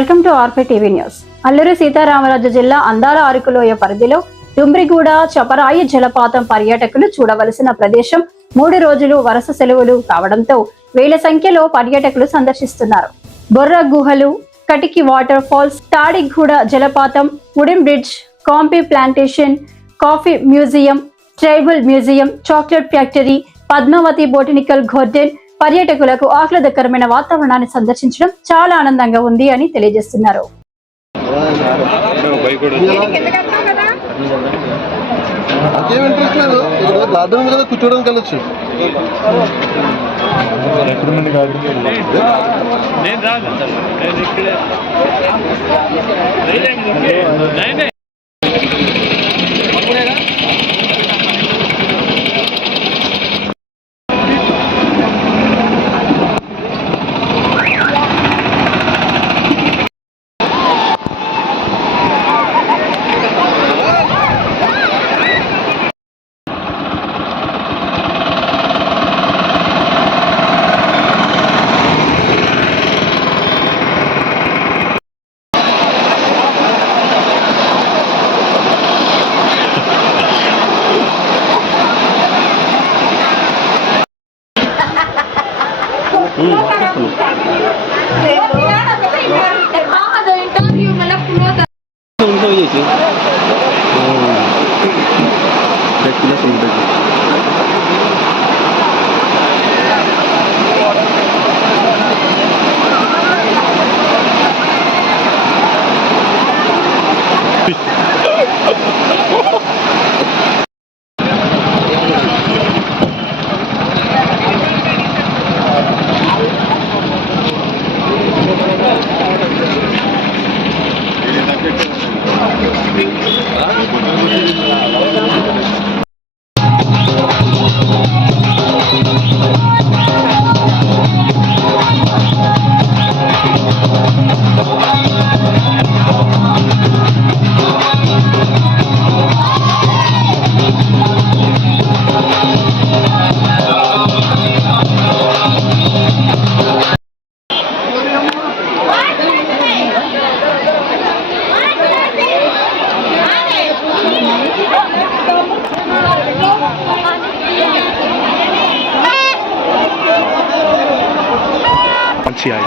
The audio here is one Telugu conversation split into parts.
Welcome to RP TV news. Alluri Sitaramaraju జిల్లా అందాల అరకులోయ పరిధిలో డుమ్రిగూడ చపరాయి జలపాతం పర్యాటకులు చూడవలసిన ప్రదేశం. 3 రోజులు వరుస సెలవులు కావడంతో వేల సంఖ్యలో పర్యాటకులు సందర్శిస్తున్నారు. బొర్ర గుహలు, కటికి వాటర్ ఫాల్స్, తాడిగూడ జలపాతం, వుడెన్ బ్రిడ్జ్, కాంపీ plantation, coffee museum, tribal museum, chocolate factory, Padmavathi botanical garden పర్యాటకులకు ఆహ్లాదకరమైన వాతావరణాన్ని సందర్శించడం చాలా ఆనందంగా ఉంది అని తెలియజేస్తున్నారు.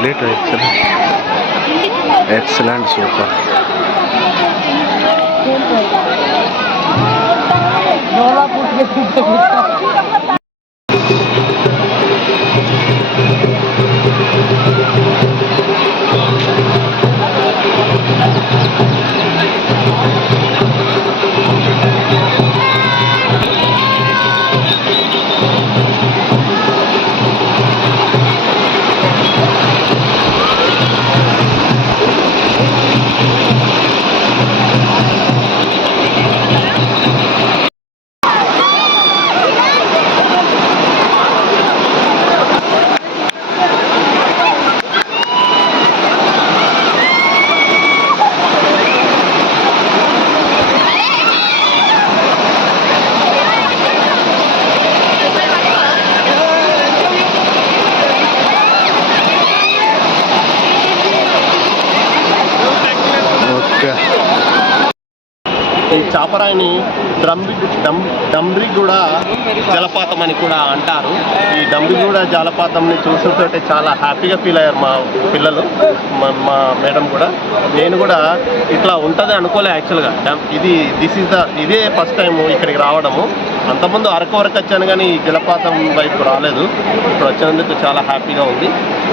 Later, excellent, super. ఈ చాపరాయిని డుమ్రిగూడ జలపాతం అని కూడా అంటారు. ఈ డుమ్రిగూడ జలపాతంని చూస్తుంటే చాలా హ్యాపీగా ఫీల్ అయ్యారు మా పిల్లలు, మా మేడం కూడా. నేను కూడా ఇట్లా ఉంటుంది అనుకోలే యాక్చువల్గా. ఇదే ఫస్ట్ టైం ఇక్కడికి రావడము. అంతకుముందు అరకు వరకు వచ్చాను కానీ ఈ జలపాతం వైపు రాలేదు. ఇప్పుడు వచ్చినందుకు చాలా హ్యాపీగా ఉంది.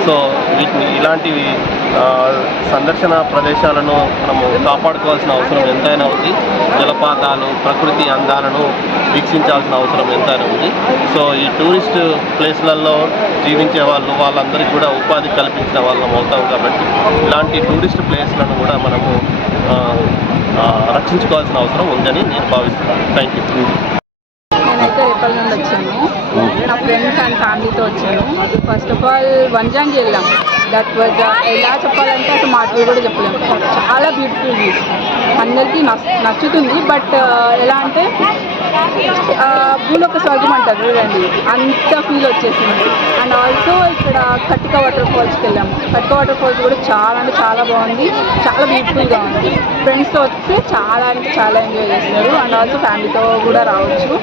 సో వీటిని ఇలాంటివి సందర్శన ప్రదేశాలను మనము కాపాడుకోవాల్సిన అవసరం ఎంతైనా ఉంది. జలపాతాలు, ప్రకృతి అందాలను వీక్షించాల్సిన అవసరం ఎంతైనా ఉంది. సో ఈ టూరిస్ట్ ప్లేస్లలో జీవించే వాళ్ళందరికీ కూడా ఉపాధి కల్పించిన వాళ్ళం అవుతాం. కాబట్టి ఇలాంటి టూరిస్ట్ ప్లేస్లను కూడా మనము రక్షించుకోవాల్సిన అవసరం ఉందని నేను భావిస్తున్నాను. Thank you. నేనైతే రేపల్ నుండి వచ్చాను. నా ఫ్రెండ్స్ అండ్ ఫ్యామిలీతో వచ్చాను. ఫస్ట్ ఆఫ్ ఆల్ వంజంగి వెళ్ళాం. దట్ వాజ్ ఎలా చెప్పాలంటే అసలు మాటలు కూడా చెప్పలేము. చాలా బ్యూటిఫుల్ వ్యూస్, అందరికీ నచ్చుతుంది. బట్ ఎలా అంటే భూలోక స్వర్గం అంటారు చూడండి, అంత ఫీల్ వచ్చేసింది. అండ్ ఆల్సో ఇక్కడ కట్టిక వాటర్ ఫాల్స్కి వెళ్ళాము. కట్టిక వాటర్ ఫాల్స్ కూడా చాలా అంటే చాలా బాగుంది, చాలా బ్యూటిఫుల్గా ఉంది. ఫ్రెండ్స్తో వస్తే చాలా అంటే చాలా ఎంజాయ్ చేస్తారు. అండ్ ఆల్సో ఫ్యామిలీతో కూడా రావచ్చు.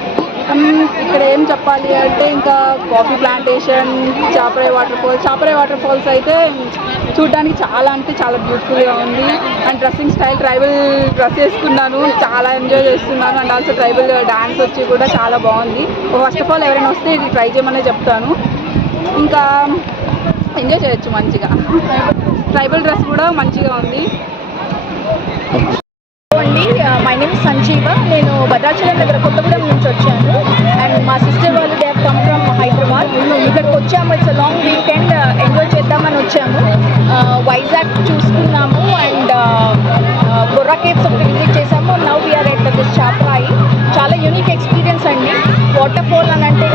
ఇక్కడ ఏం చెప్పాలి అంటే ఇంకా coffee plantation, Chaparai water falls అయితే చూడడానికి చాలా అంటే చాలా బ్యూటిఫుల్గా ఉంది. And dressing style tribal dress వేసుకున్నాను, చాలా ఎంజాయ్ చేస్తున్నాను. అండ్ ఆల్సో ట్రైబల్ డాన్స్ వచ్చి కూడా చాలా బాగుంది. ఫస్ట్ ఆఫ్ ఆల్ ఎవరైనా వస్తే ఇది ట్రై చేయమనే చెప్తాను. ఇంకా ఎంజాయ్ చేయొచ్చు మంచిగా. ట్రైబల్ డ్రెస్ కూడా మంచిగా ఉంది. అండి, మై నేమ్ సంజీవ. నేను భద్రాచలం దగ్గర కొత్తగూడెం నుంచి వచ్చాను. అండ్ మా సిస్టర్ వాళ్ళు they have come from Hyderabad. ఇక్కడికి వచ్చాము. ఇట్స్ లాంగ్ వీకెండ్, ఎంజాయ్ చేద్దామని వచ్చాము. వైజాగ్ చూసుకున్నాము అండ్ బొర్రా కేవ్స్ ఒకటి విజిట్ చేసాము. Now we are at this Chaparai. చాలా యూనిక్ ఎక్స్పీరియన్స్ అండి. వాటర్ ఫాల్ అని అంటే